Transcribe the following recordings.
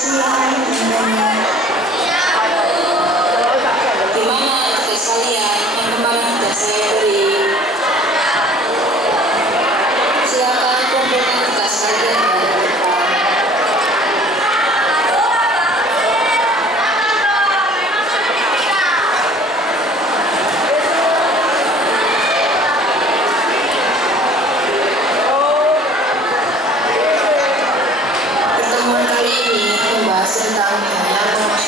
siang. Gimana tugas kalian? Yang kemarin sudah saya beri. Silakan kumpulkan tugas kalian pada depan. Pertemuan kali ini membahas tentang hal yang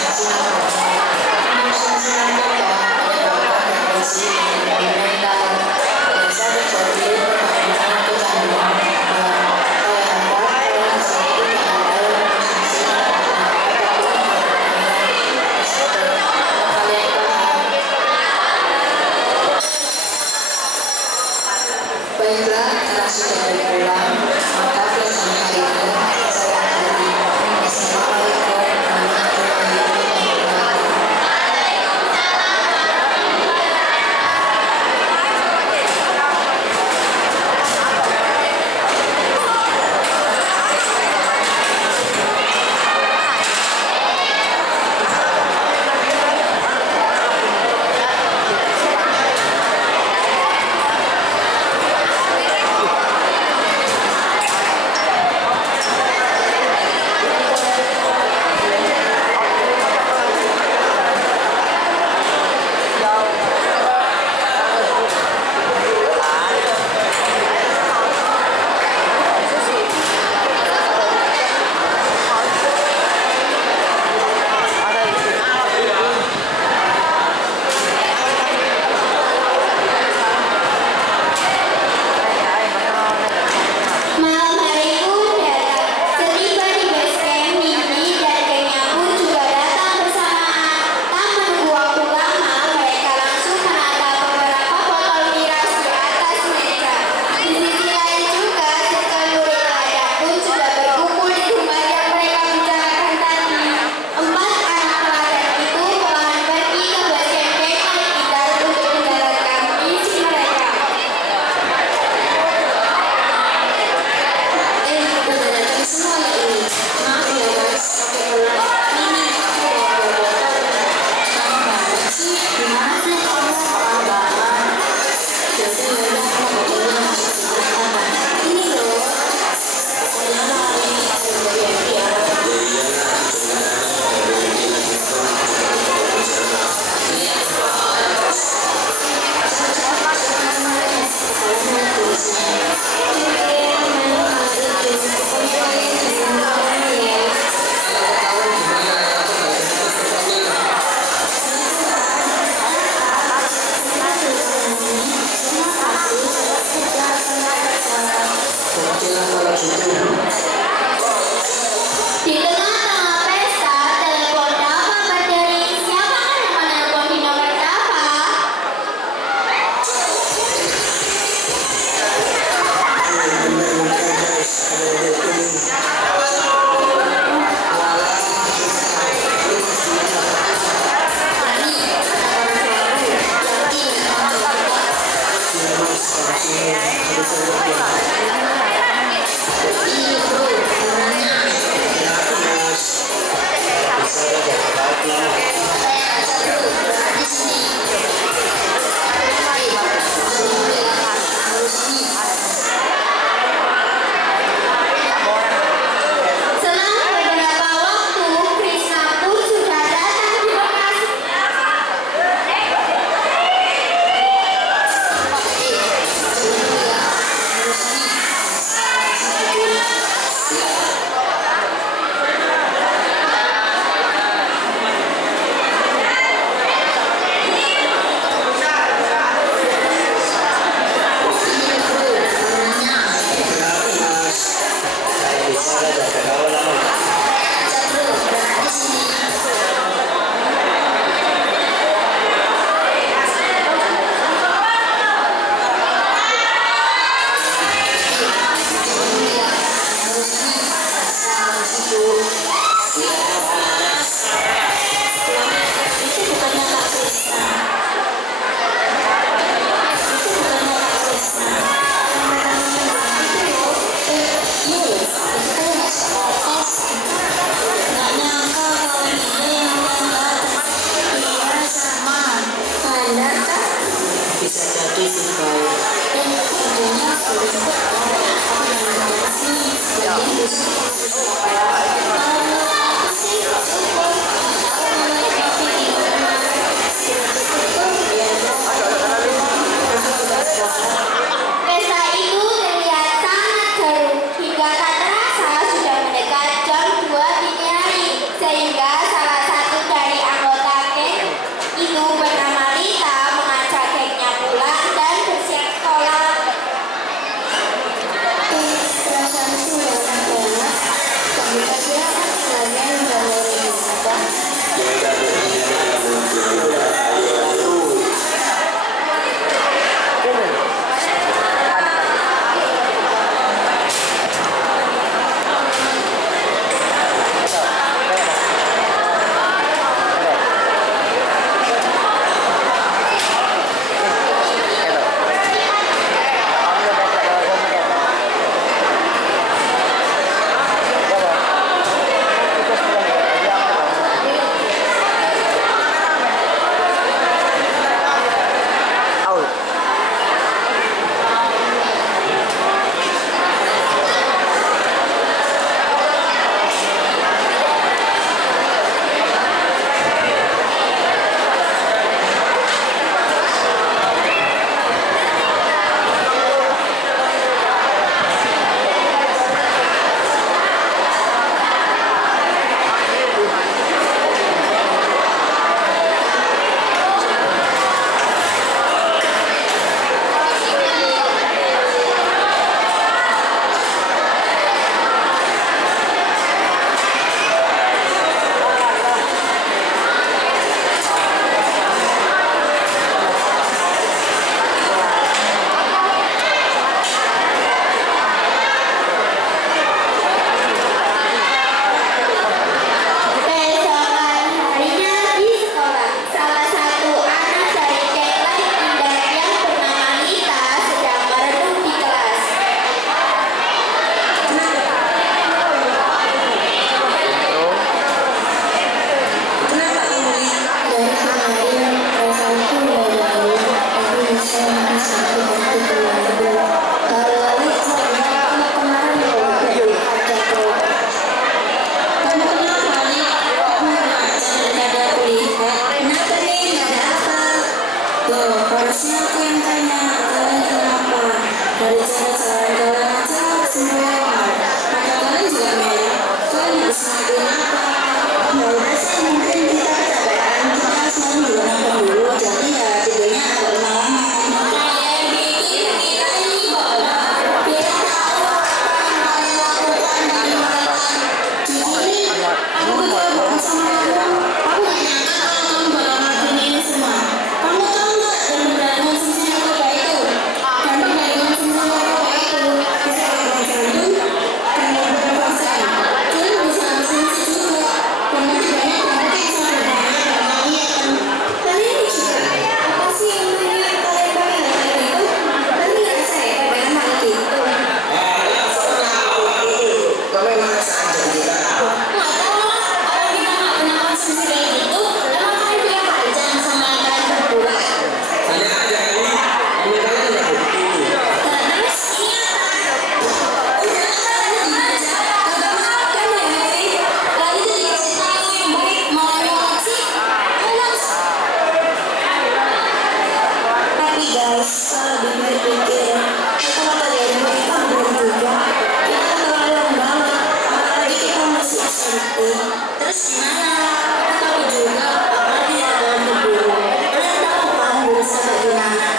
terus gimana? Kita tahu juga apalagi di dalam tubuh. Kalian tahu kan berusaha bagaimana?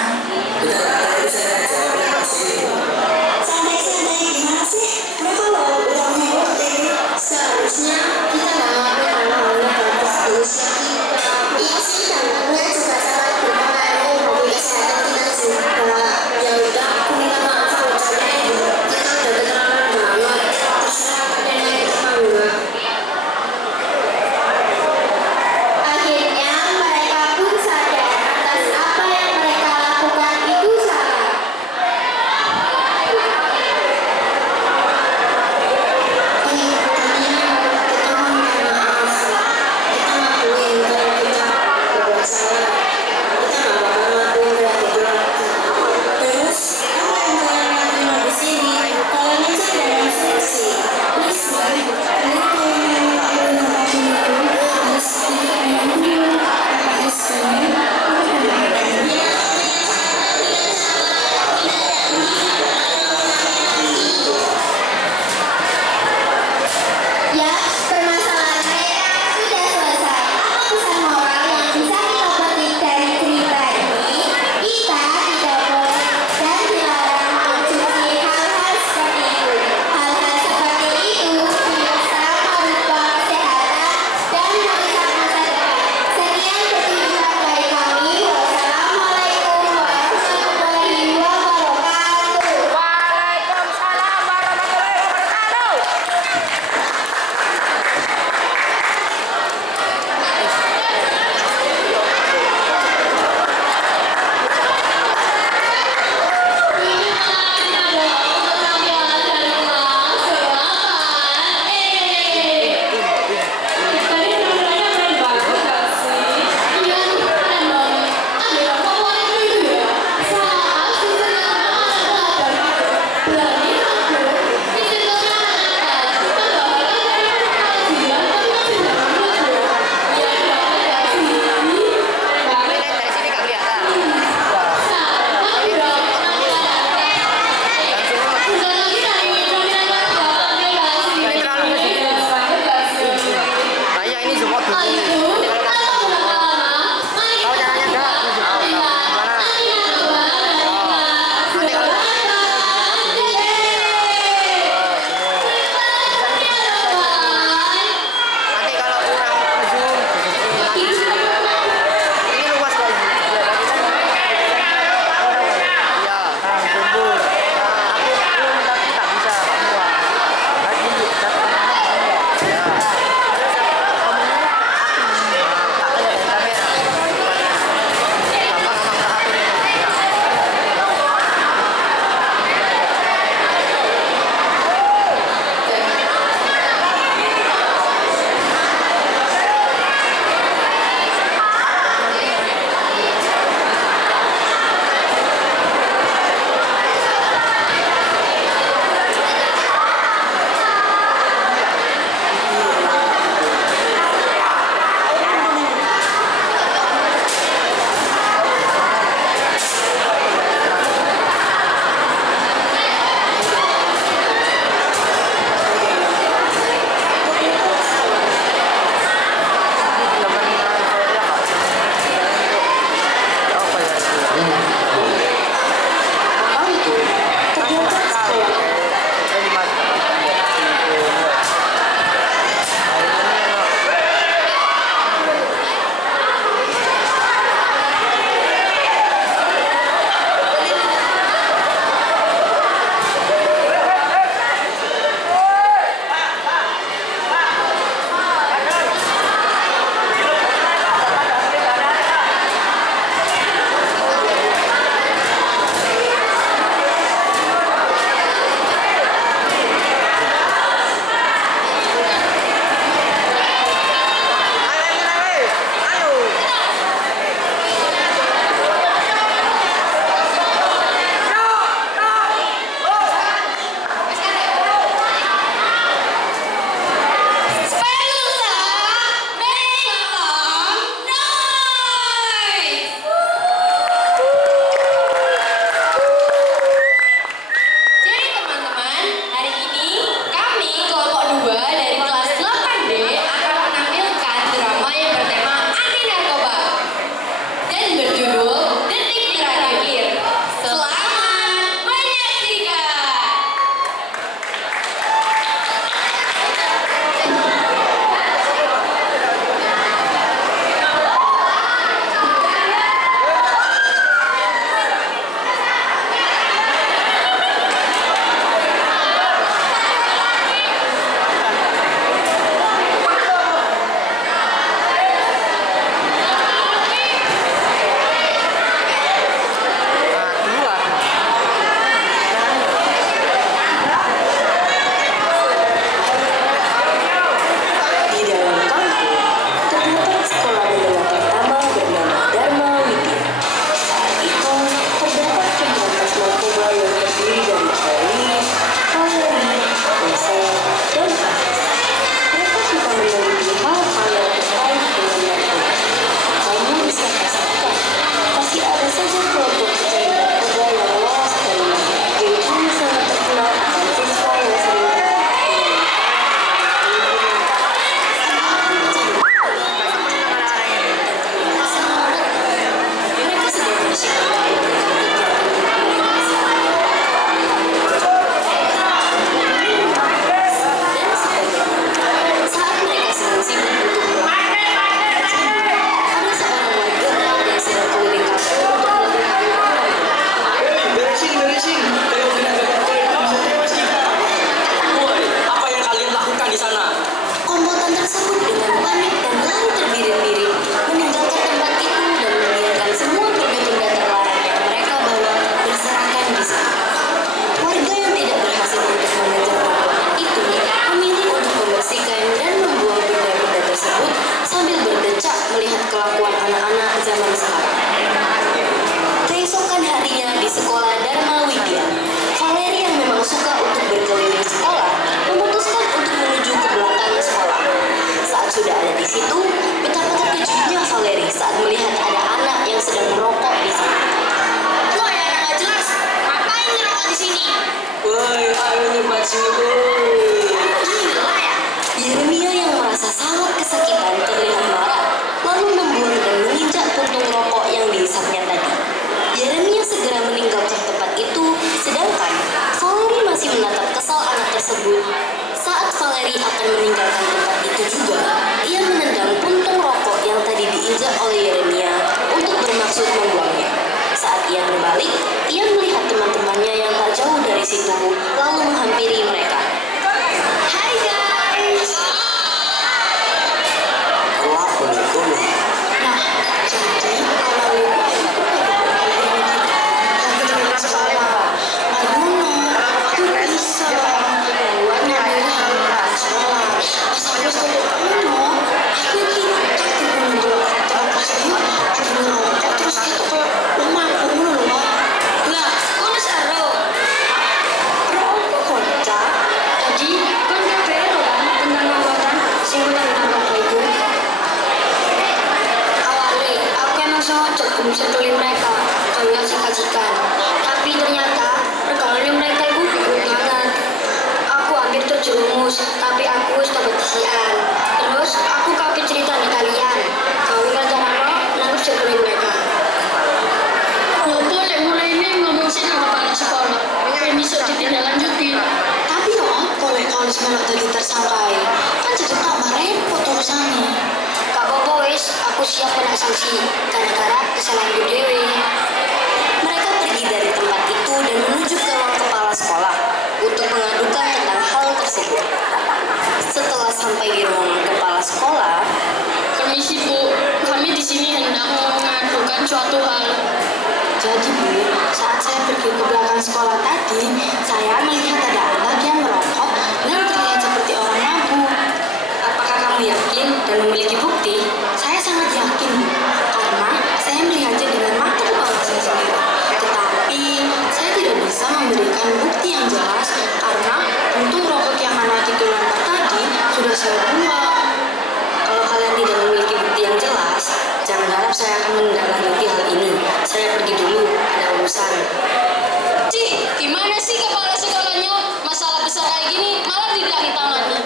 Udah tahu saya jawabnya pasti. Santai-santai gimana sih? Mereka loh udah mengerti. Seharusnya kita nggak ngelakuin hal-hal yang bagus di usia kita. Iya sih, dampaknya juga sangat berpengaruh bagi kesehatan kita juga. Ya udah, aku minta maaf kalau kalian kita udah keterlaluan banget. Terserah kalian yang kita mau nggak. Akhirnya mereka pun sadar atas apa yang mereka lakukan itu salah. Ini buktinya kita mau minta maaf. Kita ngakuin kalau kita berbuat di situ, betapa terkejutnya Valeri saat melihat ada anak yang sedang merokok di sana. Lo ya anak gak jelas, ngapain ngerokok di sini? Woi, ayo nyebat sini boy. Gila ya? Yeremia yang merasa sangat kesakitan terlihat marah, lalu membuang dan menginjak puntung rokok yang dihisapnya tadi. Yeremia segera meninggalkan tempat itu, sedangkan Valeri masih menatap kesal anak tersebut. Saat Valeri akan meninggalkan tempat itu juga, ia menendang puntung rokok yang tadi diinjak oleh Yeremia untuk bermaksud membuangnya. Saat ia berbalik, ia melihat teman-temannya yang tak jauh dari situ, lalu menghampiri mereka. Hai guys. Kenapa nih kau? Nah, jadi kalau lupa itu lagi terima sekolah. Aduh, aku bisa buat nyari hal sekolah. Pas aku sekolah, aku kita dulu pasti jadi ngerokok terus kita kayak lemah dulu loh. Lah, kau seru. Rokok kocak. Jadi kan KPR kan tentang ngomongkan singgungan apa itu. Awalnya aku emang sengaja bisa beli mereka kalian sikat-sikat, tapi ternyata pergaulan mereka itu buruk banget. Aku hampir terjerumus, tapi aku dapat sian. Terus aku kapit cerita di kalian. Kau rencana apa? Nanti sebelum mereka. Nggak boleh mulai ini ngomong sih sama kepala sekolah. Kayak bisa ditindaklanjutin. Tapi boleh kalau semelok tadi tersangkai. Kan jadi tambah repot urusannya. Kak Bobo wis, aku siap kena sanksi gara-gara kesalahan gue dewe. Mereka pergi dari tempat itu dan menuju ke ruang kepala sekolah untuk mengadukan tentang hal tersebut. Setelah sampai di ruangan kepala sekolah, Permisi Bu, kami di sini hendak mengadukan suatu hal. Jadi Bu, saat saya pergi ke belakang sekolah tadi, saya melihat ada anak yang merokok dan terlihat seperti orang mabuk. Apakah kamu yakin dan memiliki bukti? Saya sangat yakin Bu, karena saya melihatnya dengan mata kepala saya sendiri. Tetapi saya tidak bisa memberikan bukti yang jelas karena puntung rokok yang anak itu lempar tadi sudah saya buang. Kalau kalian tidak memiliki bukti yang jelas, jangan harap saya akan menindaklanjuti hal ini. Saya pergi dulu, ada urusan. Cih, gimana sih kepala sekolahnya? Masalah besar kayak gini malah tidak ditangani.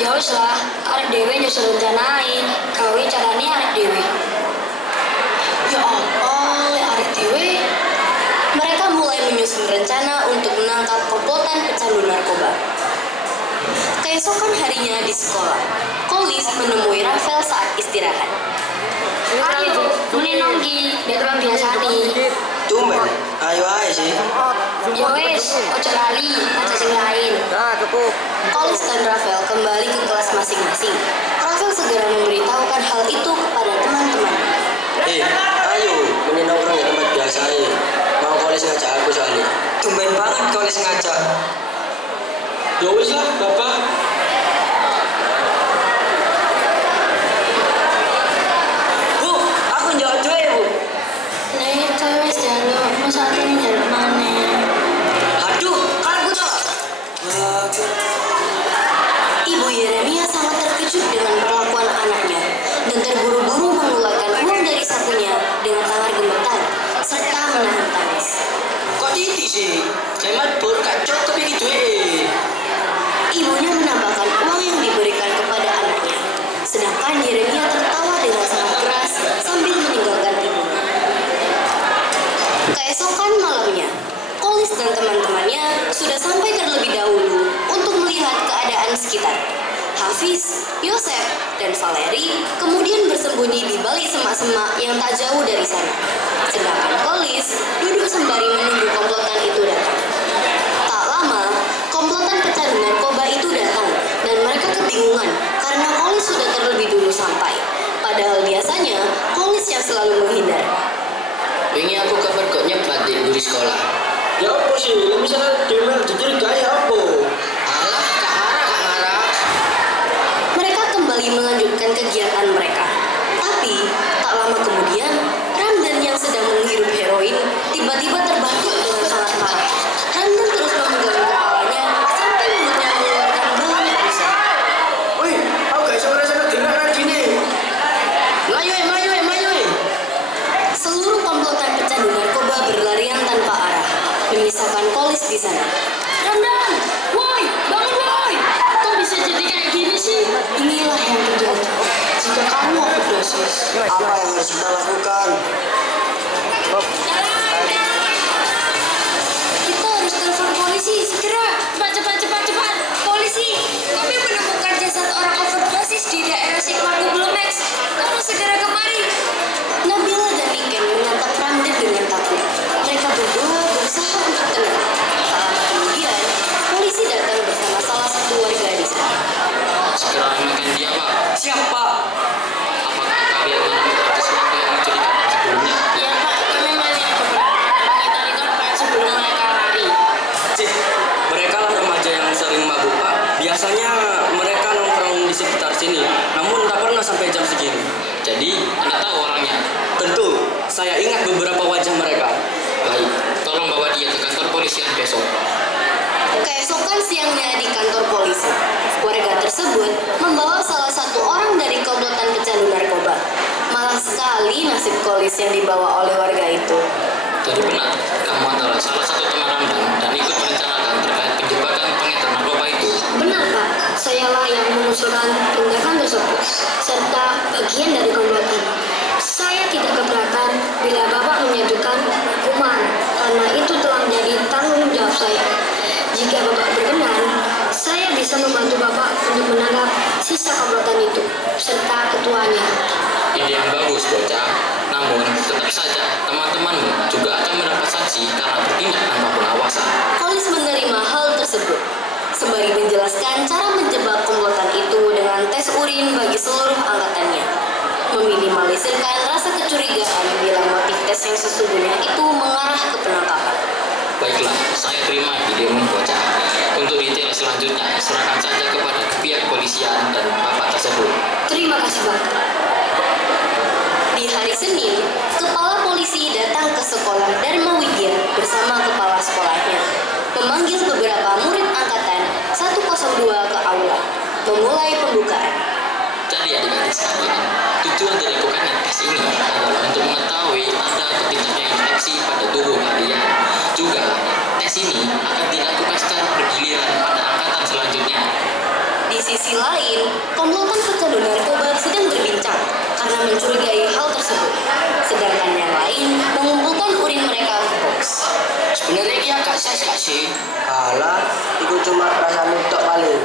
Ya wis lah, arek dewe nyusul rencanai. Gawe carane arek dewe. Ya Allah, arek dewe. mereka mulai menyusun rencana untuk menangkap komplotan pecandu narkoba. Keesokan harinya di sekolah, Kolis menemui Rafael saat istirahat. Ayo, muni nonggi, biar orang biasa nih. Tumben, ayo aja sih. Ya wes, ojo lali, aja sing lain. Kolis dan Rafael kembali ke kelas masing-masing. Rafael segera memberitahukan hal itu kepada teman-teman. Ayo, menyenangkan ya tempat biasa ya. Mau kolis ngajak aku soalnya. Tumben banget kolis ngajak. Ya wis lah, Bapak. Bu, aku njawab duwe, Bu. Nih, saya wes jaluk, mau saat ini jaluk mana? Aduh, kan aku tau. Ibu Yeremia sangat terkejut dengan perlakuan anaknya dan terburu-buru mengeluarkan uang dari sakunya dengan tangan gemetar serta menahan tangis. Kok titik sih? Hemat bor kacau tapi gitu Ibunya menambahkan uang yang diberikan kepada anaknya, sedangkan Yeremia tertawa dengan sangat keras sambil meninggalkan ibunya. Keesokan malamnya, Kolis dan teman-temannya sudah sampai terlebih dahulu untuk melihat keadaan sekitar. Hafiz, Yosef, dan Valeri kemudian bersembunyi di balik semak-semak yang tak jauh dari sana. Sedangkan Kolis duduk sembari menunggu komplotan itu datang. Tak lama, komplotan pecandu narkoba itu datang dan mereka kebingungan karena Kolis sudah terlebih dulu sampai. Padahal biasanya Kolis yang selalu menghindar. Wingi aku kabar kok nyebat di guru sekolah. Ya apa sih? Misalnya demel dicurigai apa? Alah, Kak Ara. Mereka kembali melanjutkan kegiatan mereka. Tapi tak lama kemudian, Ramdan yang sedang menghirup heroin tiba-tiba terbatuk dengan sangat parah. Ramdan terus memegang kepalanya sampai mulutnya mengeluarkan bau yang besar. Wih, aku gak bisa ngerasain dengar Apa yang harus kita lakukan? Kita harus telepon polisi segera. Cepat. Polisi, kami menemukan jasad orang overdosis di daerah Sigmagu Bulmex. Tolong segera kemari. Nabila dan Niken menyantap Ramdan dengan takut. Mereka berdua berusaha untuk tenang. Tak lama kemudian, polisi datang bersama salah satu warga di sana. Segera amankan dia, Pak. Siapa? Apakah kalian menemukan sesuatu yang mencurigakan sebelumnya? Ya Pak, kami melihat beberapa mengitari korban sebelum mereka lari. Cih, mereka lah remaja yang sering mabuk, Pak. Biasanya mereka nongkrong di sekitar sini, namun tak pernah sampai jam segini. Jadi, Anda tahu orangnya? Tentu, saya ingat beberapa wajah mereka. Baik, tolong bawa dia ke kantor polisian besok. Keesokan siangnya di kantor polisi, warga tersebut membawa salah satu orang dari komplotan pecandu narkoba. Malang sekali nasib kolis yang dibawa oleh warga itu. Jadi benar, kamu antara salah satu teman Ramdan dan ikut merencanakan terkait penjebakan pengedar narkoba itu. Benar Pak, sayalah yang mengusulkan tindakan tersebut serta bagian dari komplotan. Saya tidak keberatan bila Bapak menyatukan hukuman karena itu telah menjadi tanggung jawab saya. Jika Bapak berkenan, saya bisa membantu Bapak untuk menangkap sisa komplotan itu serta ketuanya. Ide yang bagus, bocah. Namun, tetap saja teman-temanmu juga akan mendapat sanksi karena bertindak tanpa pengawasan. Kolis menerima hal tersebut, sembari menjelaskan cara menjebak komplotan itu dengan tes urin bagi seluruh angkatannya, meminimalisirkan rasa kecurigaan bila motif tes yang sesungguhnya itu mengarah ke penangkapan. Baiklah, saya terima idemu, bocah. Untuk detail selanjutnya, serahkan saja kepada pihak kepolisian dan bapak tersebut. Terima kasih Pak. Di hari Senin, kepala polisi datang ke sekolah Dharma Widya bersama kepala sekolahnya, memanggil beberapa murid angkatan 102 ke aula, memulai pembukaan. Jadi adik-adik sekalian, tujuan dilakukannya tes ini adalah untuk mengetahui ada atau tidaknya infeksi pada tubuh kalian. Juga, tes ini akan dilakukan secara bergiliran pada angkatan selanjutnya. Di sisi lain, komplotan pecandu narkoba sedang berbincang karena mencurigai hal tersebut. Sedangkan yang lain mengumpulkan urin mereka ke box. Sebenarnya dia agak ses gak sih? Alah, itu cuma perasaan tok paling.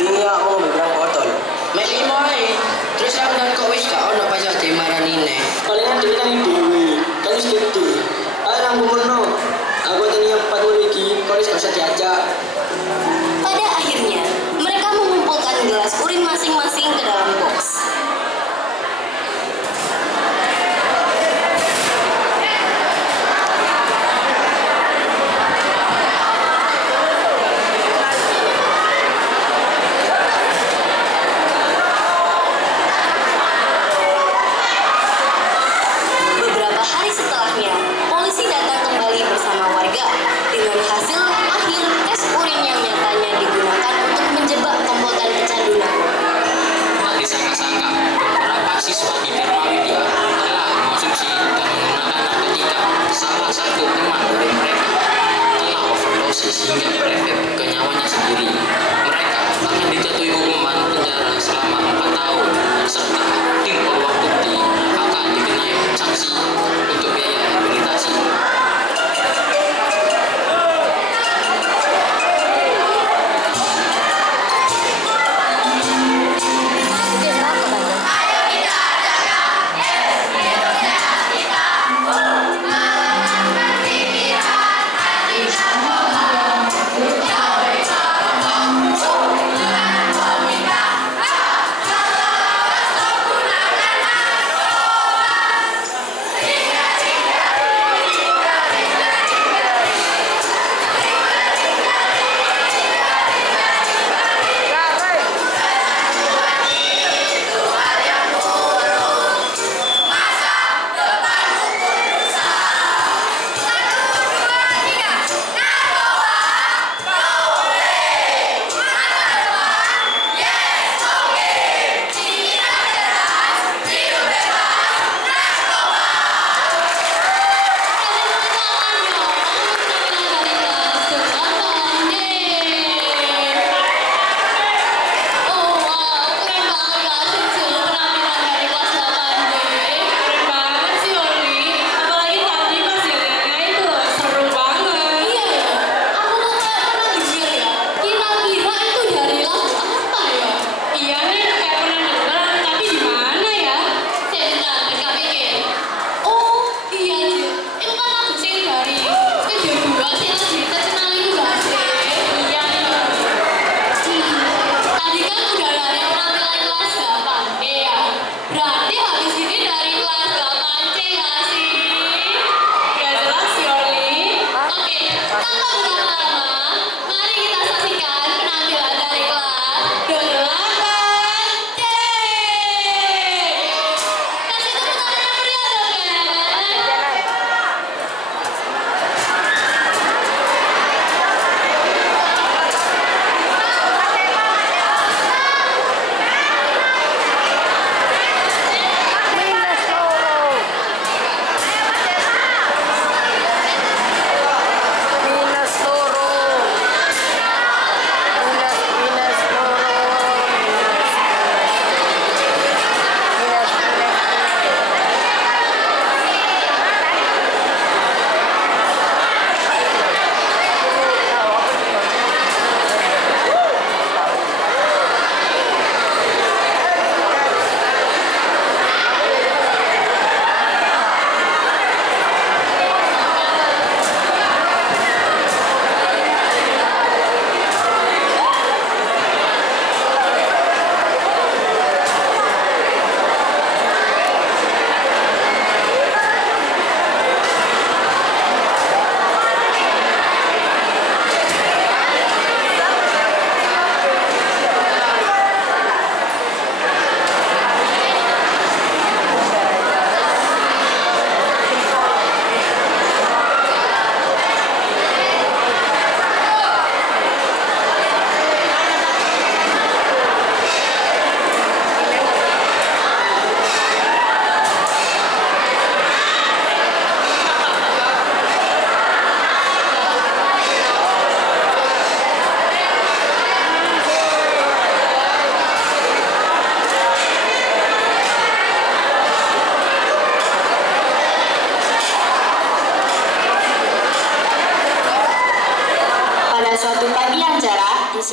Ini aku mau berang botol. Mek limo ae. Terus Ramdan kok wis gak ono pas ade maranine. Palingan ceritanya dewi, kan wis gede. Ayo nang bumerno. Aku tadi 40 iki, kolis gak usah diajak. Pada akhirnya, mereka mengumpulkan gelas urin masing-masing ke dalam box. Beberapa hari setelahnya, polisi datang kembali bersama warga dengan hasil akhir tes urin yang nyatanya digunakan untuk menjebak komplotan pecandu narkoba. Tak disangka-sangka, beberapa siswa di Dharma Widya telah mengonsumsi dan menggunakan narkotika. Salah satu teman dari mereka telah overdosis hingga berefek ke nyawanya sendiri. Mereka akan dijatuhi hukuman penjara selama 4 tahun serta tim peluang bukti akan dikenai sanksi untuk biaya rehabilitasi.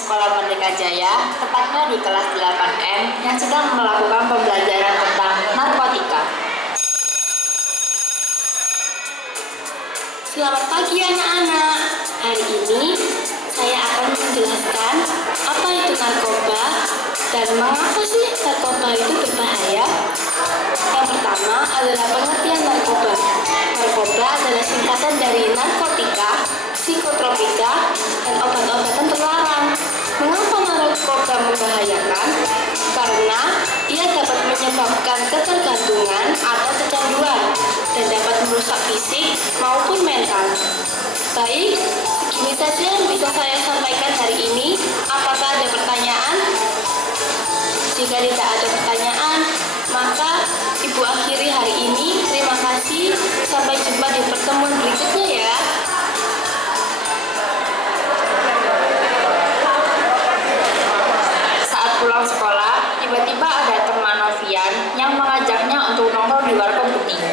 Sekolah Merdeka Jaya, tepatnya di kelas 8M yang sedang melakukan pembelajaran tentang narkotika. Selamat pagi anak-anak. Hari ini saya akan menjelaskan apa itu narkoba dan mengapa sih narkoba itu berbahaya. Yang pertama adalah pengertian narkoba. Narkoba adalah singkatan dari narkotika, psikotropika, dan obat-obatan terlarang. Mengapa narkoba membahayakan? Karena ia dapat menyebabkan ketergantungan atau kecanduan dan dapat merusak fisik maupun mental. Baik, segini saja yang bisa saya sampaikan hari ini. Apakah ada pertanyaan? Jika tidak ada pertanyaan, maka Ibu akhiri hari ini. Terima kasih. Sampai jumpa di pertemuan berikutnya ya. Saat pulang sekolah, tiba-tiba ada teman Novian yang mengajaknya untuk nongkrong di warkop bening.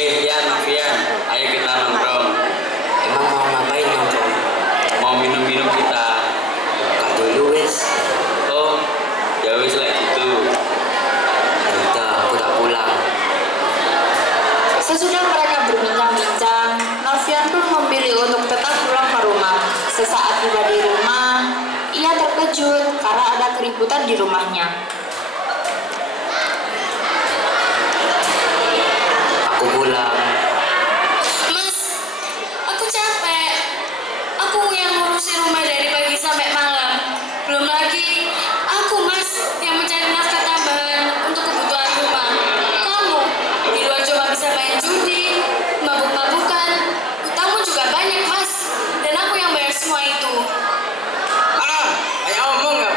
Yan, Novian, ayo kita nongkrong. Emang mau ngapain nongkrong? Mau minum-minum kita. Buka dulu wes. Oh, ya wis lah gitu. Udah, aku tak pulang. Sesudah mereka berbincang-bincang, Novian pun memilih untuk tetap pulang ke rumah. Sesaat tiba di rumah, ia terkejut karena ada keributan di rumahnya. Aku pulang. Mas, aku capek. Aku yang ngurusin rumah dari pagi sampai malam. Belum lagi aku, Mas, yang mencari nafkah tambahan untuk kebutuhan rumah. Kamu di luar cuma bisa main judi, mabuk-mabukan. Utangmu juga banyak, Mas. Dan aku yang bayar semua itu. Banyak ngomong ya.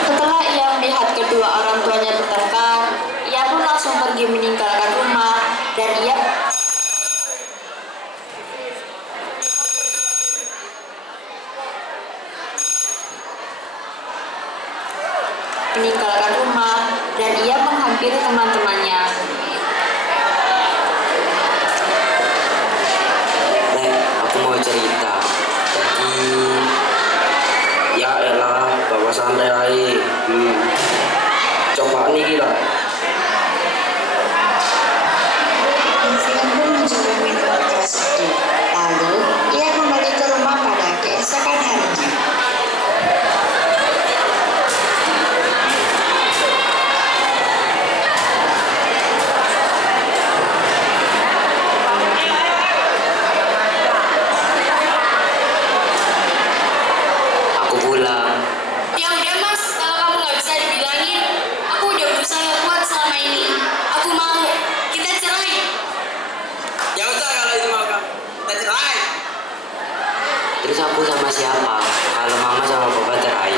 Setelah ia melihat kedua orang tuanya bertengkar, ia pun langsung pergi meninggalkan rumah dan ia menghampiri teman-temannya. Aku mau cerita. Jadi, ya elah, bawa santai aja. Coba nih kita. Novian pun mencoba minuman keras itu. Lalu, ia kembali ke rumah pada keesokan harinya. Aku pulang. Ya udah, Mas, kalau kamu nggak bisa dibilangin, aku udah berusaha kuat selama ini. Aku mau. Kita cerai. Ya udah kalau itu mau kamu. Kita cerai. Terus aku sama siapa? Kalau mama sama papa cerai.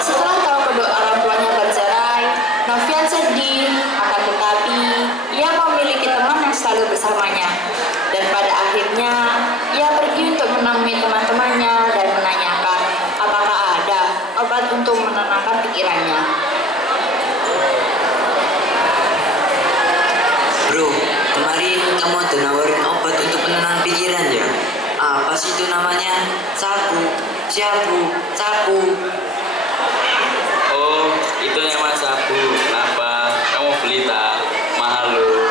Setelah tahu kedua orang tuanya bercerai, Novian sedih. Akan tetapi, ia memiliki teman yang selalu bersamanya. Dan pada akhirnya, ia pergi untuk menemui teman-temannya dan menanyakan apakah ada obat untuk menenangkan pikirannya. Bro, kemarin kamu ada nawarin obat untuk penenang pikiran ya? Apa sih itu namanya? Sabu, sabu. Oh, itu nyaman sabu. Kenapa? Kamu beli tak? Mahal loh.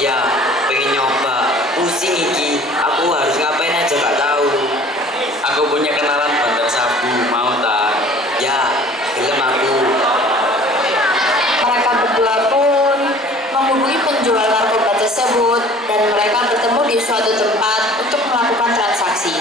Iya, pengen nyoba. Pusing iki. Aku harus ngapain aja gak tahu. Aku punya kenalan bandar sabu. Mau tak? Ya, film aku. Mereka berdua pun menghubungi penjual narkoba tersebut dan mereka bertemu di suatu tempat untuk melakukan transaksi.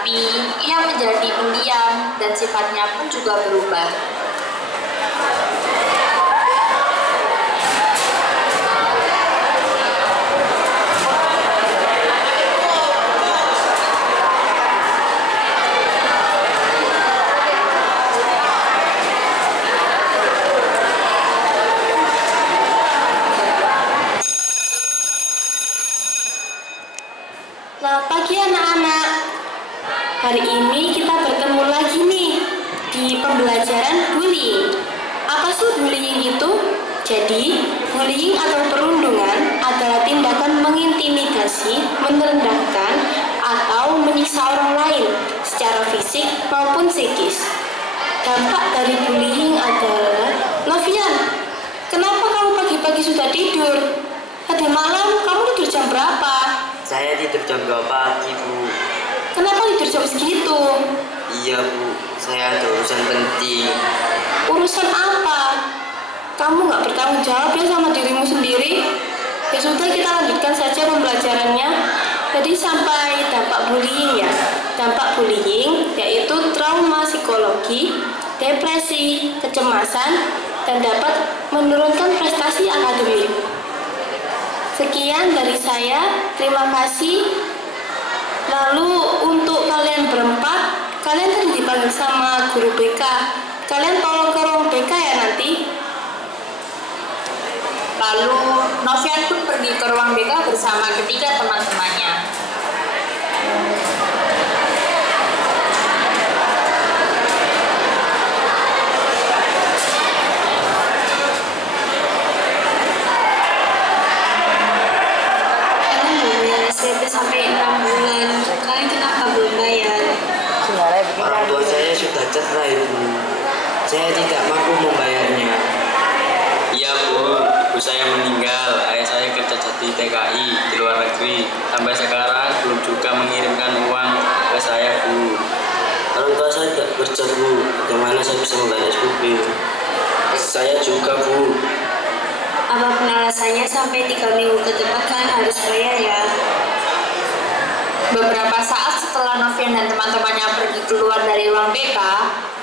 tetapi ia menjadi pendiam dan sifatnya pun juga berubah. Selamat pagi anak-anak. Hari ini kita bertemu lagi nih di pembelajaran bullying. Apa sih bullying itu? Jadi, bullying atau perundungan adalah tindakan mengintimidasi, merendahkan, atau menyiksa orang lain secara fisik maupun psikis. Dampak dari bullying adalah, Novian, kenapa kamu pagi-pagi sudah tidur? Tadi malam kamu tidur jam berapa? Saya tidur jam 2 pagi, Bu. Kenapa tidur jam segitu? Iya, Bu. Saya ada urusan penting. Urusan apa? Kamu nggak bertanggung jawab ya sama dirimu sendiri? Ya sudah, kita lanjutkan saja pembelajarannya. Jadi sampai dampak bullying ya. Dampak bullying yaitu trauma psikologi, depresi, kecemasan, dan dapat menurunkan prestasi akademik. Sekian dari saya, terima kasih. Lalu untuk kalian berempat, kalian tadi dipanggil sama guru BK. Kalian tolong ke ruang BK ya nanti. Lalu Novian pun pergi ke ruang BK bersama ketiga teman-temannya. Sampai 6 bulan, kalian kenapa belum bayar? Orang tua saya sudah cerai, Bu. Saya tidak mampu membayarnya. Iya, Bu. Ibu saya meninggal. Ayah saya kerja di TKI di luar negeri. Sampai sekarang belum juga mengirimkan uang ke saya, Bu. Orang tua saya tidak kerja, Bu. Bagaimana saya bisa membayar SPP? Saya juga, Bu. Apapun alasannya, sampai 3 minggu ke depan kalian harus bayar ya. Beberapa saat setelah Novian dan teman-temannya pergi keluar dari ruang BK,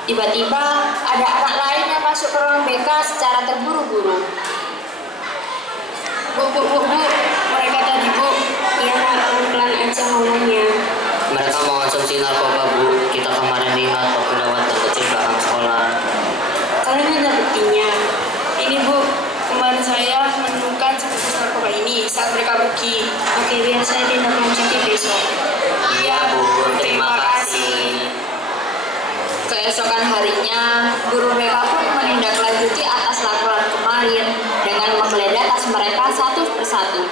tiba-tiba ada anak lain yang masuk ke ruang BK secara terburu-buru. Bu, mereka tadi, Bu. Iya, pelan-pelan aja ngomongnya. Mereka mau konsumsi narkoba, Bu. Kita kemarin lihat waktu lewat dan kecil belakang sekolah. Kalian ada buktinya? Ini, Bu, kemarin saya menemukan sebekas narkoba ini saat mereka pergi. Oke, biar saya tindak lanjuti besok. Iya, Bu. Terima kasih. Keesokan harinya, guru mereka pun menindaklanjuti atas laporan kemarin dengan menggeledah tas mereka satu persatu.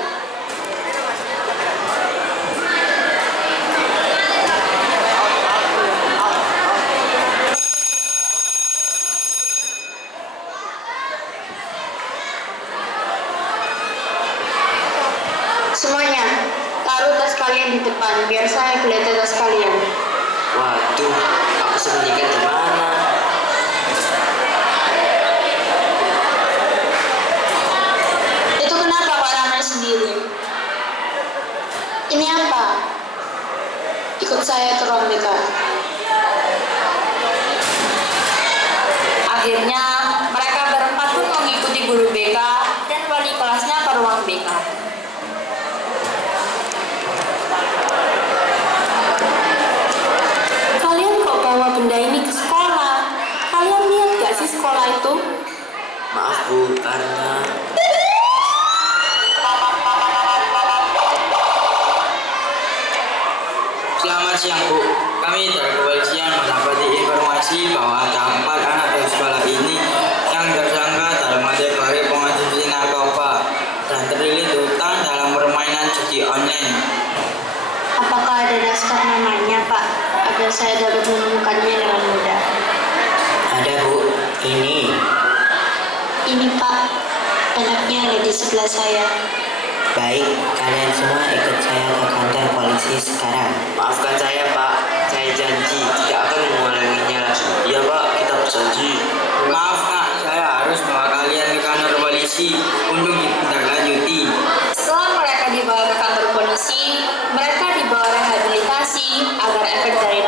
Semuanya, taruh tas kalian di depan, biar saya geledah tas kalian. Waduh, aku sembunyikan di mana? Itu kenapa Pak Ramai sendiri? Ini apa? Ikut saya ke ruang BK. Akhirnya, mereka berempat pun mengikuti guru BK dan wali kelasnya ke ruang BK. Kalian kok bawa benda ini ke sekolah? Kalian lihat gak sih sekolah itu? Maaf, Bu, karena Selamat siang, Bu. Kami dari kepolisian mendapati informasi bahwa ada 4 anak dari sekolah ini yang tersangka dalam kategori pengonsumsi narkoba dan terlilit hutang dalam permainan judi online. Apakah ada naskah namanya, Pak? Agar saya dapat menemukannya dengan mudah. Ada, Bu. Ini, Pak. Anaknya ada di sebelah saya. Baik, kalian semua ikut saya ke kantor polisi sekarang. maafkan saya, Pak. Saya janji tidak akan mengulanginya lagi. Iya, Pak, kita berjanji. Maaf, Kak. Saya harus bawa kalian ke kantor polisi untuk ditindaklanjuti. Setelah mereka dibawa ke kantor polisi, mereka dibawa rehabilitasi agar efek dari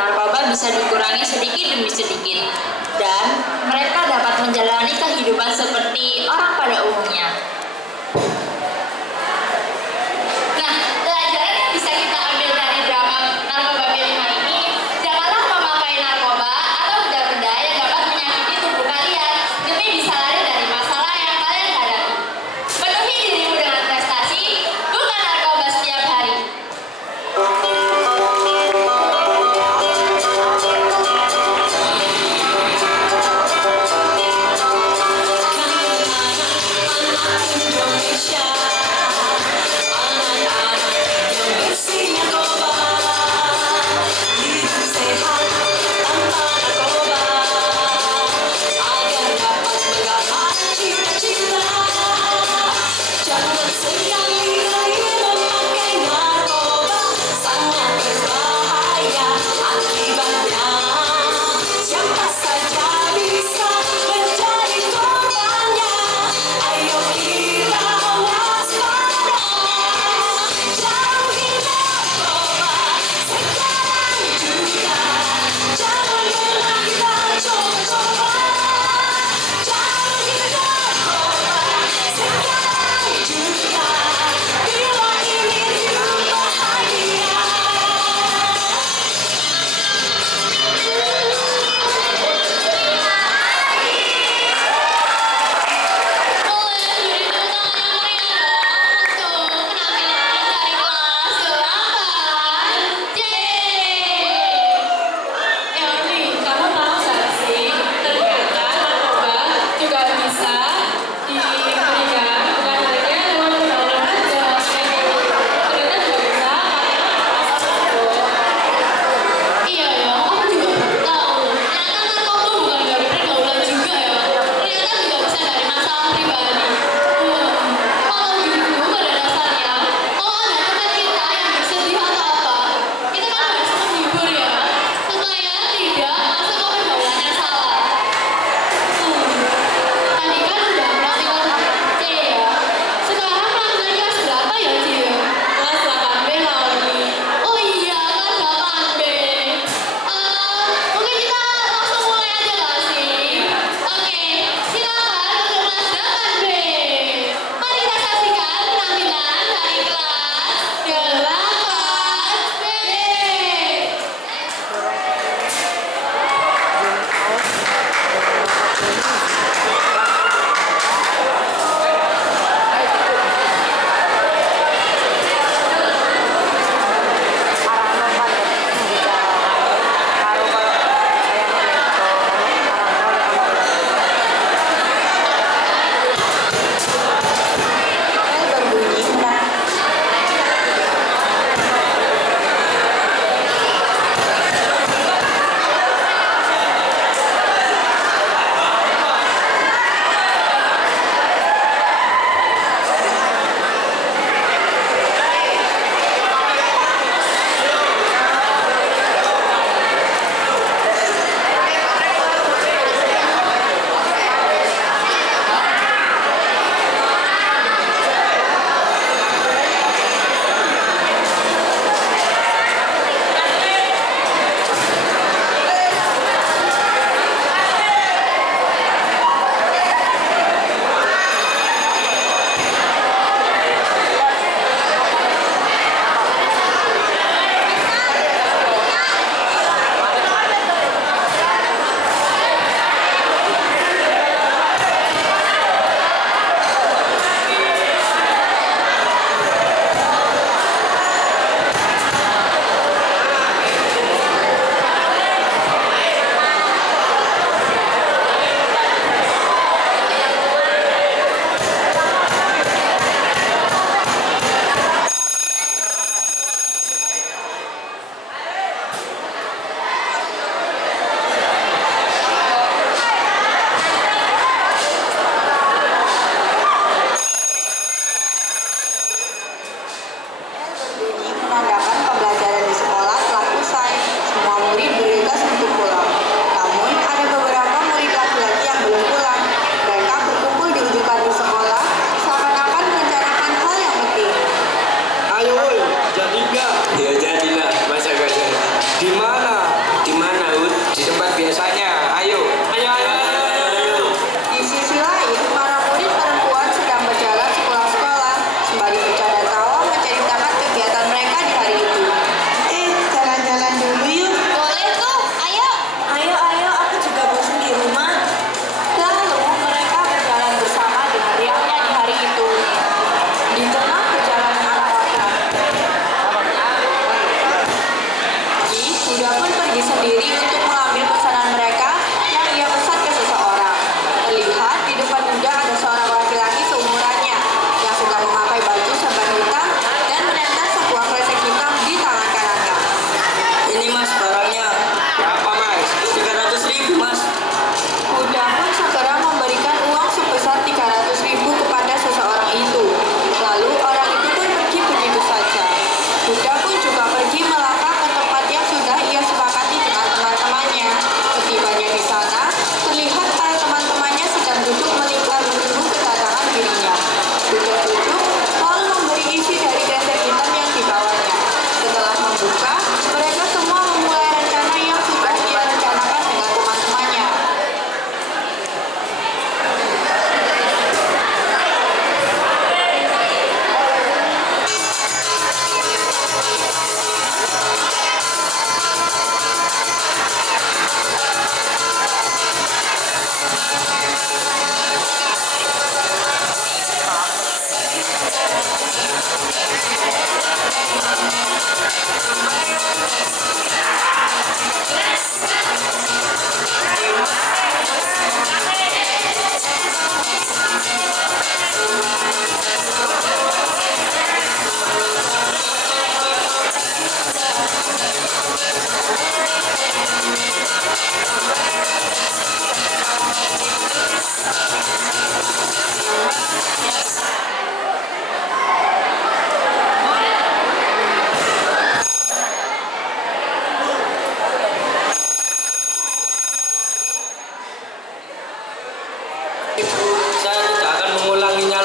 Ibu, saya tidak akan mengulanginya.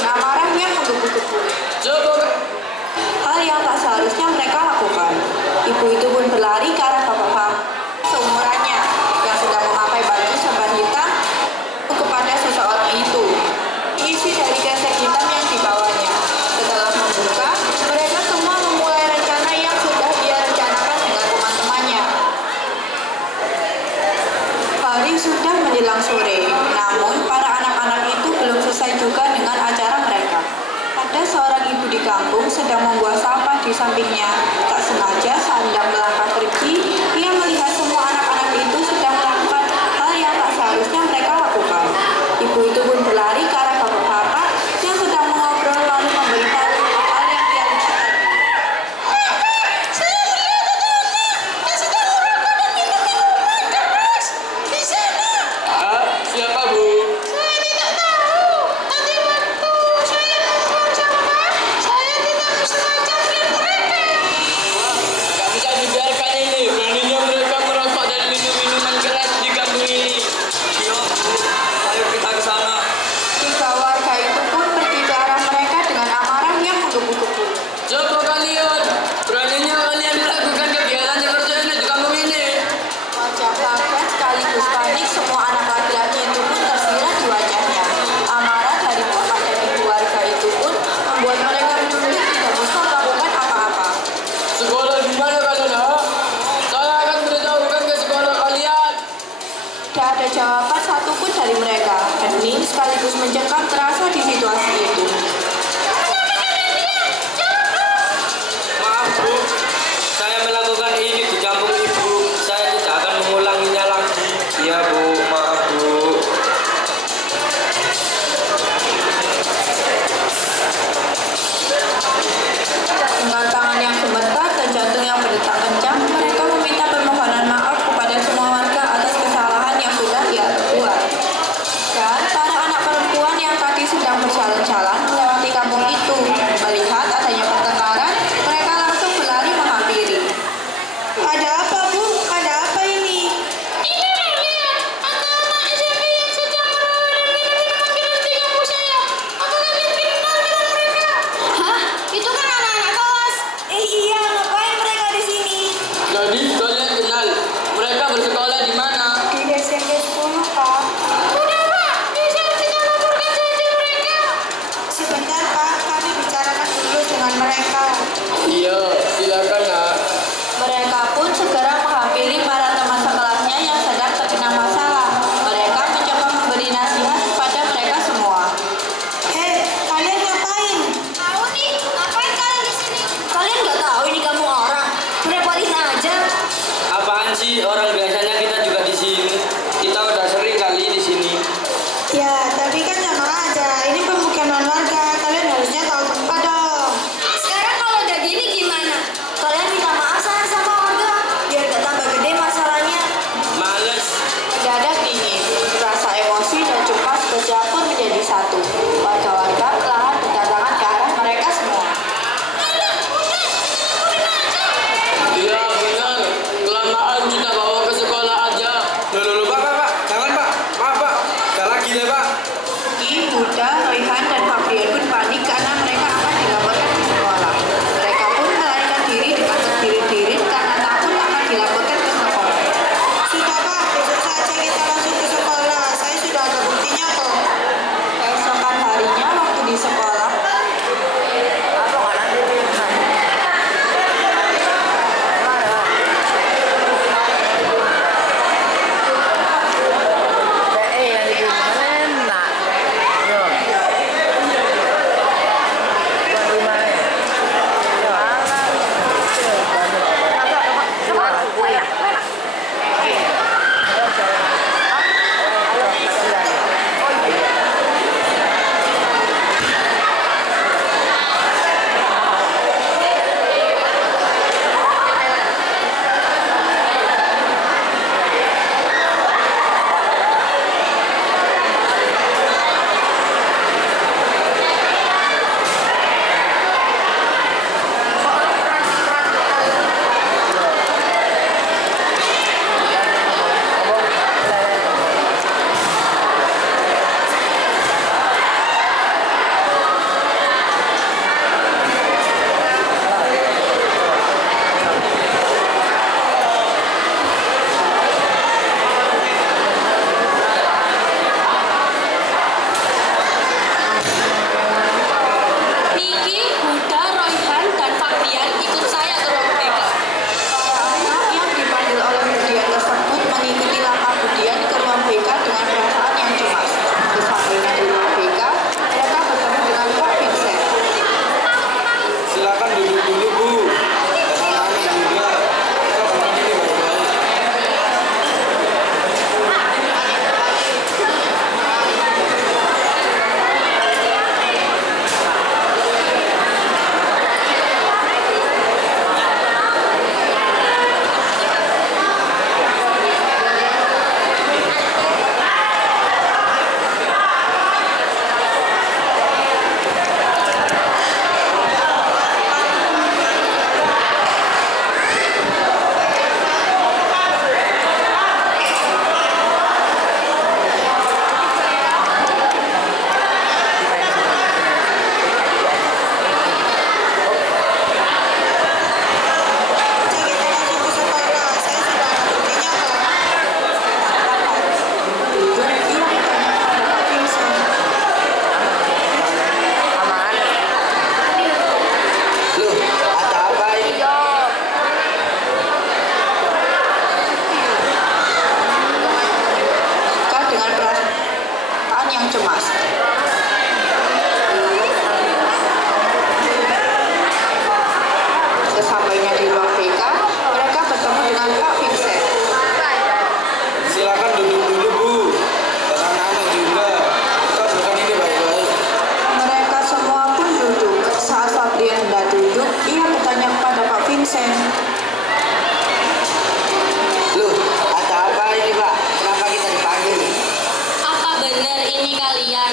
Nah, marahnya menggebu-gebu. Coba. Hal yang tak seharusnya mereka lakukan. Ibu itu pun berlari ke arah bapak-bapak seumurannya yang sedang memakai baju serban hitam kepada seseorang itu. Isi dari kresek hitam yang dibawanya. Setelah membuka, mereka semua memulai rencana yang sudah dia rencanakan dengan teman-temannya. Hari sudah menjelang sore, namun para anak-anak itu belum selesai juga dengan acara mereka. Ada seorang ibu di kampung sedang membuang sampah di sampingnya. Tak sengaja saat hendak melangkah pergi, ia melihat semua anak-anak itu sedang melakukan hal yang tak seharusnya mereka lakukan. Ibu itu pun berlari ke arah bapak-bapak yang sedang mengobrol lalu memberitahu hal yang dia lihat. Siapa, Bu? Gak bisa dibiarkan ini. Beraninya mereka merokok dan minum minuman keras di kampung ini. Iya, Bu. Ayo kita ke sana. Tiga warga itu pun pergi ke arah mereka dengan amarah yang menggebu-gebu. Coba kalian. Beraninya kalian melakukan kegiatan seperti ini di kampung ini. Wajah kaget sekaligus panik semua anak laki-laki itu pun tersirat di wajahnya. Amarah dari bapak dan ibu warga itu pun membuat mereka menunduk tidak bisa melakukan apa-apa. Sekolah di mana kalian, ha? Saya akan beritahukan ke sekolah kalian. Tidak ada jawaban satupun dari mereka. Hening sekaligus mencekam terasa di situasi itu. Maaf, Bu. Saya melakukan ini di kampung Ibu. Saya tidak akan mengulanginya lagi. Iya, Bu. Maaf, Bu. Dengan tangan yang gemetar dan jantung yang berdetak kencang, mereka meminta permohonan maaf kepada semua warga atas kesalahan yang sudah ia perbuat. Dan para anak perempuan yang tadi sedang berjalan-jalan melewati kampung itu, melihat adanya pertengkaran, mereka langsung berlari menghampiri. Ada apa, Bu? Ada apa ini? Ini lihat, ada anak SMP yang sedang merawat dan minum-minuman keras di kampus saya. Apa kalian kenal dengan mereka? Hah? Itu kan anak-anak kelas. Iya, ngapain mereka di sini? Jadi kalian kenal mereka bersekolah di mana? Di SMP 10, Pak. Udah, Pak. Bisa kita laporkan saja mereka. Sebentar, Pak. Kami bicarakan dulu dengan mereka. Iya, silakan, Nak. Mereka pun segera menghampiri para teman sekolahnya yang sedang terkena masalah. Mereka mencoba memberi nasihat kepada mereka semua. Hei, kalian ngapain? Tahu nih, ngapain kalian di sini? Kalian nggak tahu ini kamu orang? Merepotin aja. Apaan sih? Orang biasanya kita juga di sini. Kita udah sering kali di sini. Ya, tapi kan sama aja. Ini pemukiman warga. Kalian harusnya tahu tempat dong. Sekarang kalau udah gini gimana? Kalian minta maaf sana sama warga biar gak tambah gede masalahnya. Males. Mendadak dingin, rasa emosi dan cemas bercampur menjadi satu. Warga-warga perlahan berdatangan ke arah mereka semua. Iya, benar. Kelamaan kita bawa ke sekolah aja. Loh, Pak. Jangan, Pak. Maaf, Pak. Gak lagi deh, Pak. Ki, Huda, Royhan, dan Fabrian pun panik karena mereka akan dilaporkan ke sekolah. Mereka pun melarikan diri dengan terdirit-dirit karena takut akan dilaporkan ke sekolah. Sudah, Pak, besok saja kita langsung ke sekolah. Saya sudah ada buktinya kok. Keesokan harinya waktu di sekolah, cemas. Sesampainya di ruang BK, mereka bertemu dengan Kak Vincent. Silakan duduk dulu, Bu. Dan anak-anak juga. Kita bukan ini baik-baik. Mereka semua pun duduk. Saat Fabrian hendak duduk, ia bertanya kepada Pak Vincent. Loh, ada apa ini, Pak? Kenapa kita dipanggil? Apa benar ini kalian?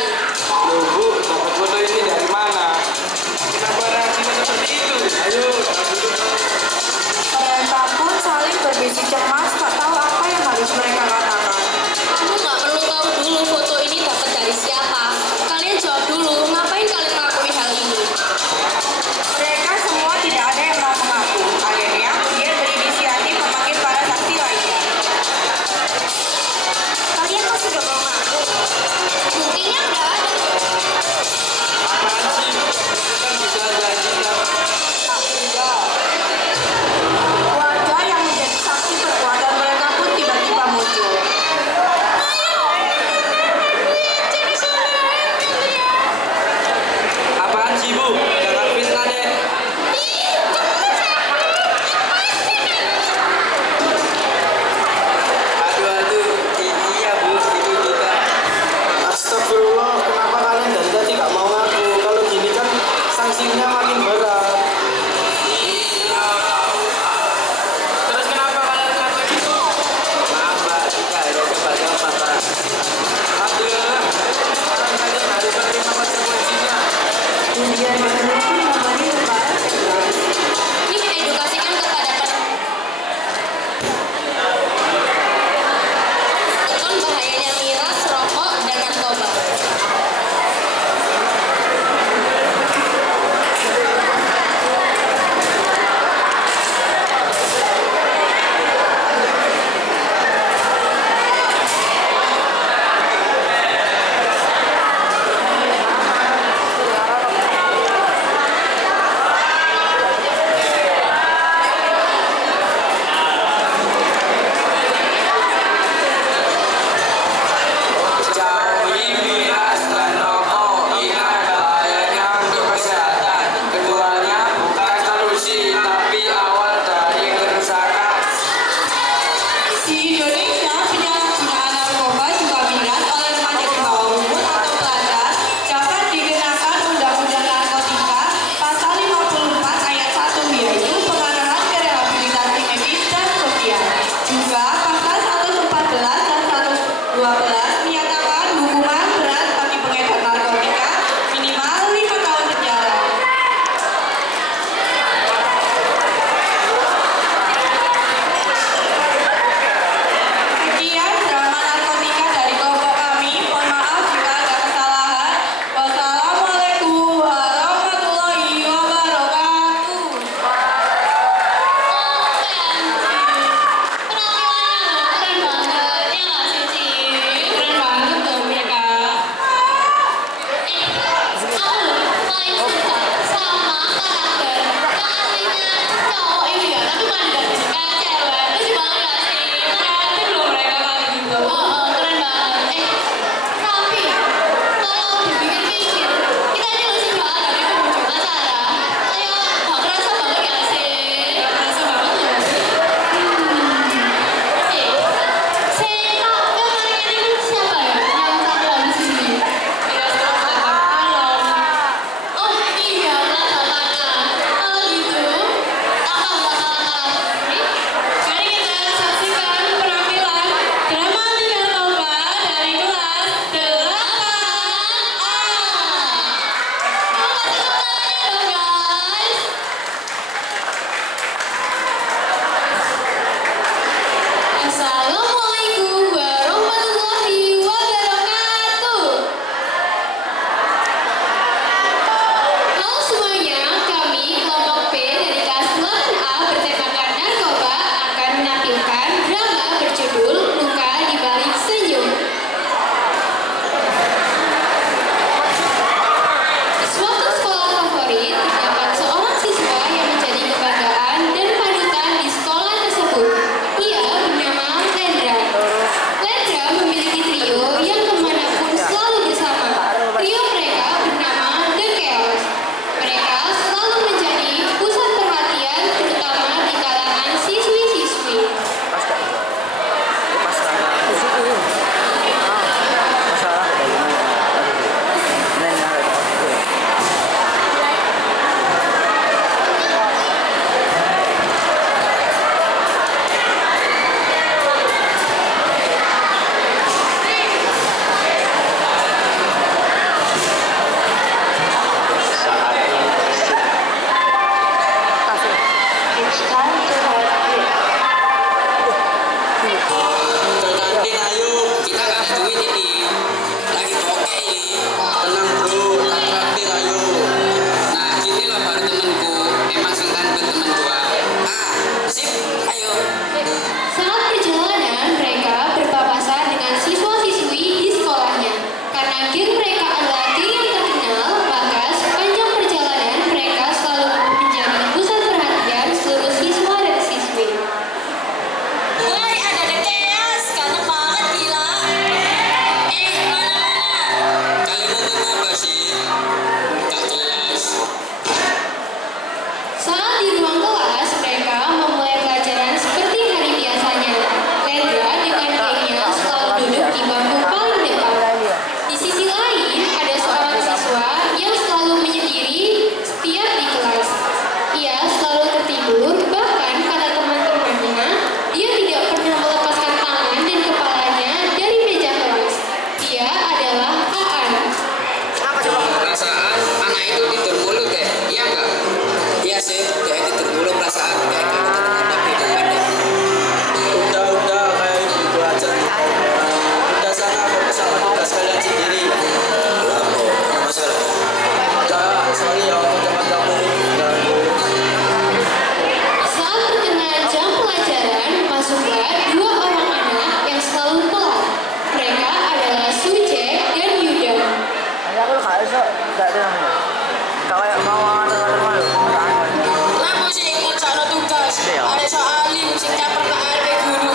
sing caper tak arep guru.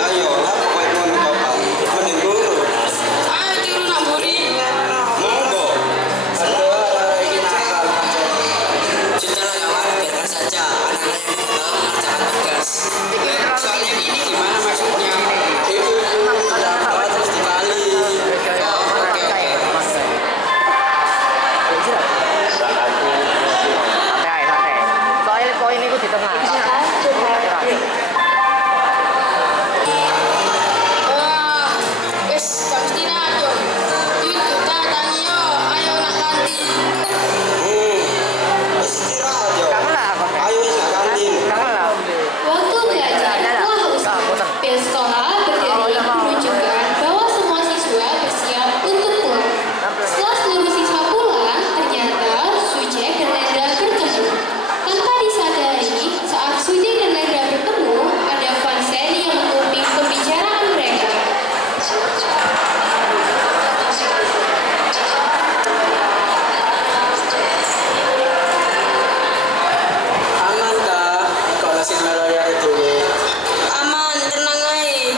Lah yo lah pokoknya ngono to Pak. Mending guru. Ayo tiru nak buri. Monggo. Aduh arek iki nakal. Sudahlah kawan, biarkan saja anak-anak yang benar mengerjakan tugas. Soalnya ini gimana maksudnya? Itu ada terus dikali. Soalnya poin itu di tengah. Wah, wis jam istirahat yo. Yuk kita tangi yo, ayo nak kantin. Istirahat yo. Kamu lah, Ayo nak kantin. kamu lah. Waktu belajar telah usai. Pihak sekolah berdiri menunjukkan bahwa semua siswa bersiap untuk pulang. Setelah seluruh siswa pulang, ternyata Sujek dan Lendra bertemu. Tanpa disadari, saat Sujek dan Lendra bertemu, ada Vansen yang menguping pembicaraan mereka. Aman ta? Kalau sing melayar dulu. Aman, tenang ae.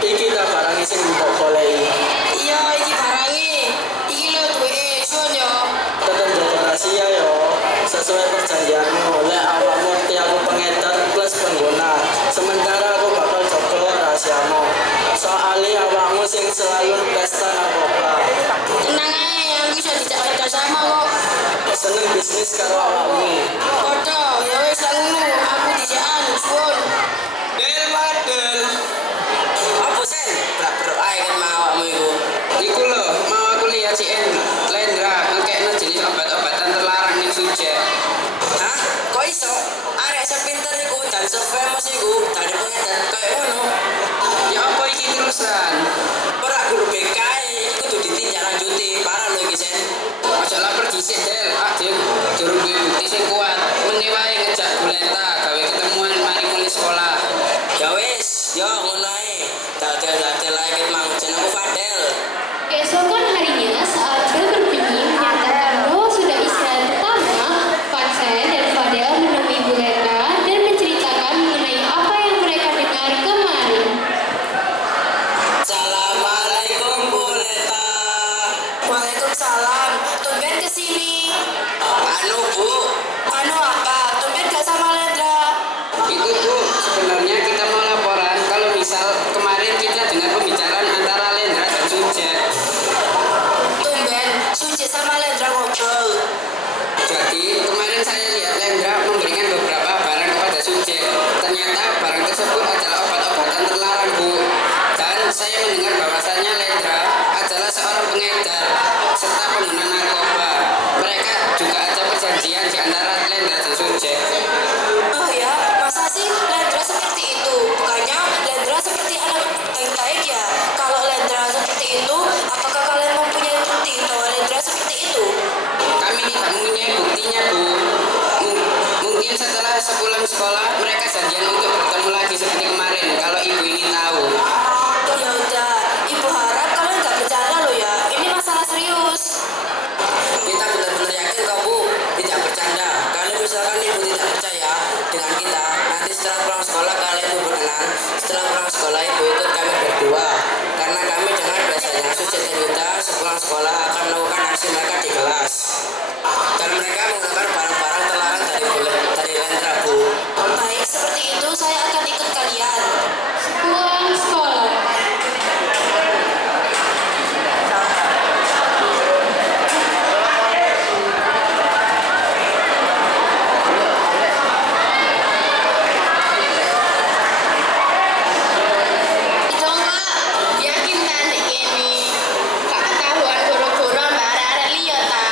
Iki ta barang sing mbok goleki. Iya, iki barange. Iki lho duwe son yo. Tetep jaga rahasia yo. Sesuai perjanjianmu. Lek awakmu aku pengedar plus pengguna. Sementara aku bakal jaga rahasiamu. Soalnya awakmu sing selalu pesta narkoba. Tenang ae, aku iso dijak kerja sama kok. Seneng bisnis karo awakmu. Kodo, ya wis lah ngono. Aku dijakan, suwun. Del Madel. Apa sen? Berak-berak ae kan mau awakmu iku. Iku lho, mau aku lihat si Lendra ngekekno jenis obat-obatan terlarang ning Sujek. Hah? Kok iso? Arek sepinter iku dan se-famous iku dari pengedar kayak ngono. Ya apa iki terusan? Ora guru BK iki kudu ditindak lanjuti. Parah lho iki sen. Aja lapar dhisik, Del. Ah, Del. Durung duwe bukti sing kuat. Mene wae ngejak Buleta gawe ketemuan mari mulai sekolah. Ya wis, yo ngono ae. Dadel-dadel ae ket mang jenengku Fadel. Keesokan harinya, saat bel berbunyi menyatakan bahwa sudah istirahat pertama, Vansen dan Fadel menemui Bu Leta dan menceritakan mengenai apa yang mereka dengar kemarin. Assalamualaikum Bu Leta. Waalaikumsalam. Tumben kesini. Anu Bu, Anu apa? Tumben gak sama Lendra. Itu Bu, sebenarnya kita mau laporan kalau misal kemarin kita dengar pembicaraan antara Lendra dan Sujek. Tumben Suci sama Lendra ngobrol. Jadi kemarin saya lihat Lendra memberikan beberapa barang kepada Sujek. Ternyata barang tersebut adalah obat-obatan terlarang Bu. Dan saya mendengar bahwasannya Lendra adalah seorang pengedar serta pengguna narkoba. Mereka juga ada perjanjian di antara Lendra dan Sujek. Oh ya, masa sih Lendra seperti itu? Bukannya Lendra seperti anak baik-baik ya? Kalau Lendra seperti itu, apakah kalian mempunyai bukti bahwa Lendra seperti itu? Kami tidak mempunyai buktinya Bu. Mungkin setelah sepulang sekolah mereka janjian untuk bertemu lagi seperti kemarin. Kalau ibu ingin tahu. Ya udah, ibu harap kalian gak bercanda loh ya. Ini masalah serius. kita benar-benar yakin kok Bu tidak bercanda. Kalau misalkan Ibu tidak percaya dengan kita, nanti setelah pulang sekolah kalian itu berkenan. Setelah pulang sekolah Ibu ikut kami berdua. Karena kami dengar biasanya Sujek dan Yuta sepulang sekolah akan melakukan aksi mereka di kelas. Dan mereka menggunakan barang-barang terlarang dari Lendra Bu. Baik, seperti itu saya akan ikut kalian. Pulang sekolah. Yakin tadi ini gak ketahuan goro-goro mbak arek liya ta.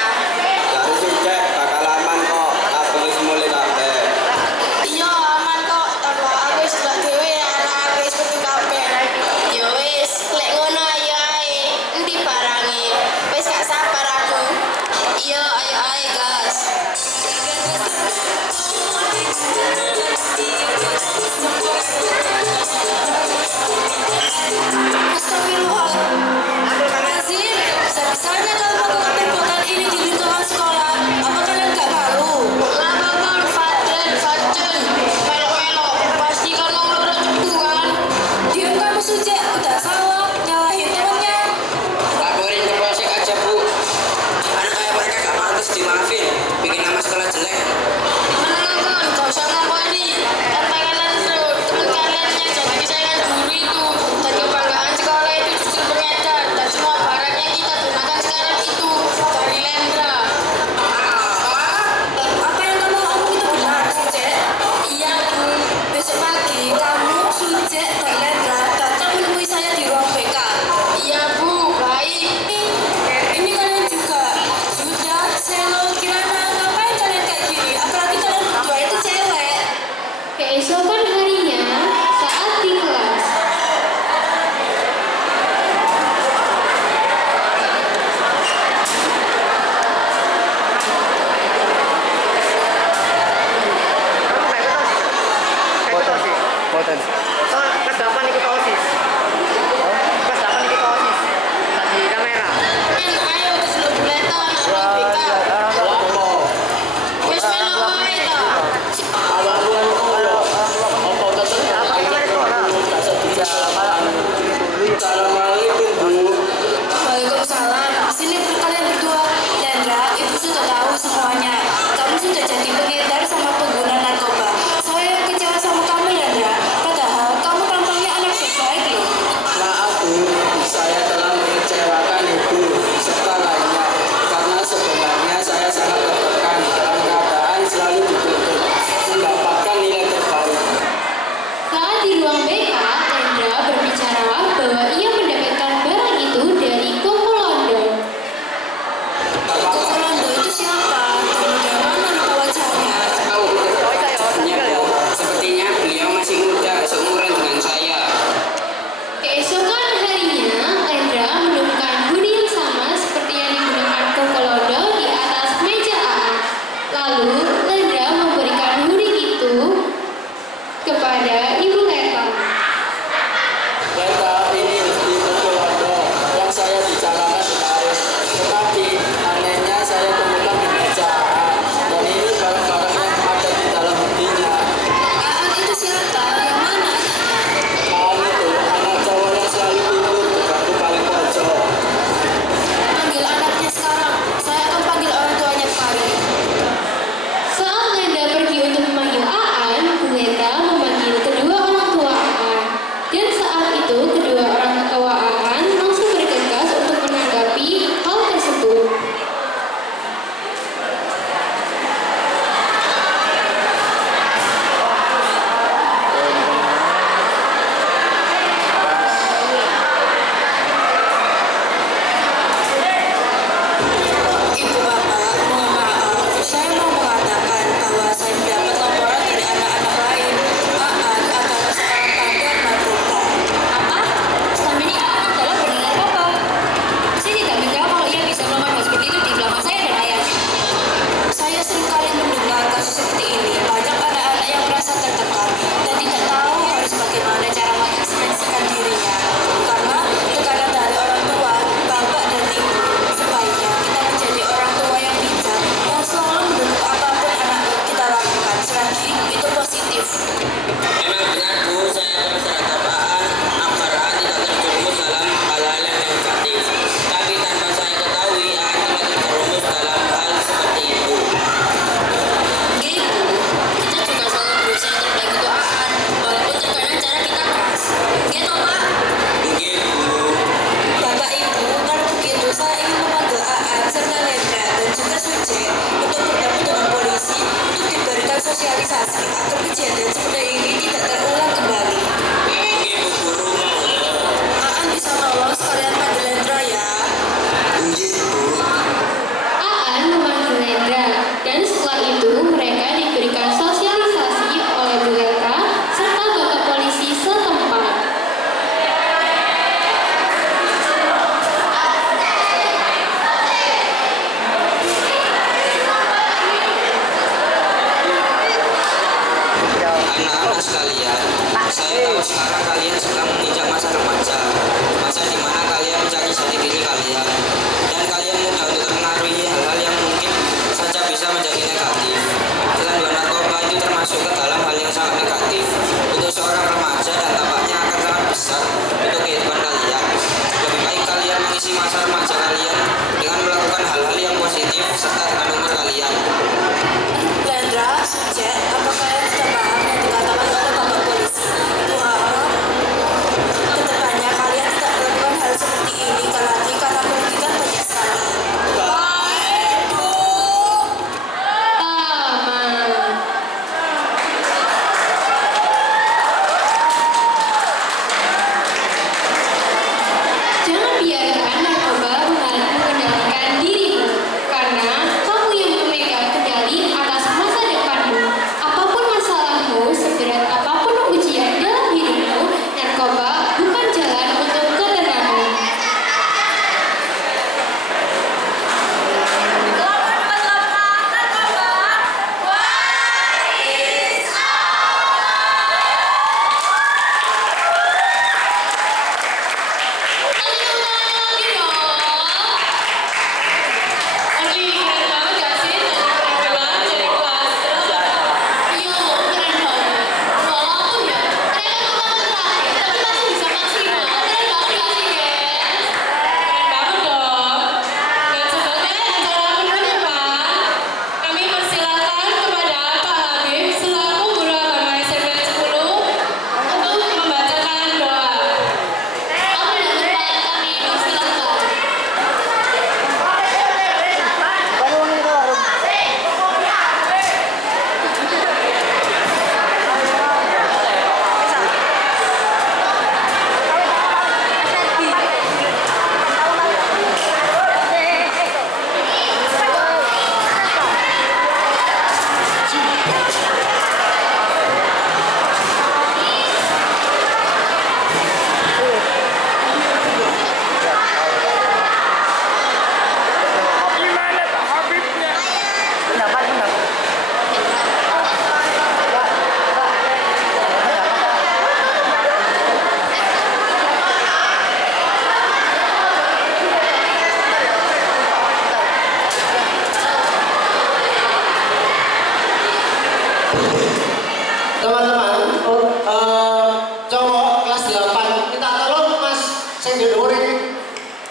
Dari Sujek bakal aman kok. Aku wis mulai kabeh. Iya, aman kok. Tanpa aku wis gak dhewe anak aku wis penting kabeh. Ya wis, lek ngono ayo ae. Endi barange? Wis gak sabar aku. Iya, ayo ae, Gas. Astagfirullahaladzim, bisa-bisanya kalian melakukan perbuatan ini di lingkungan sekolah. Apa kalian gak malu? Lamongan Faden, melok-melok. Pasti kan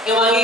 ngewangi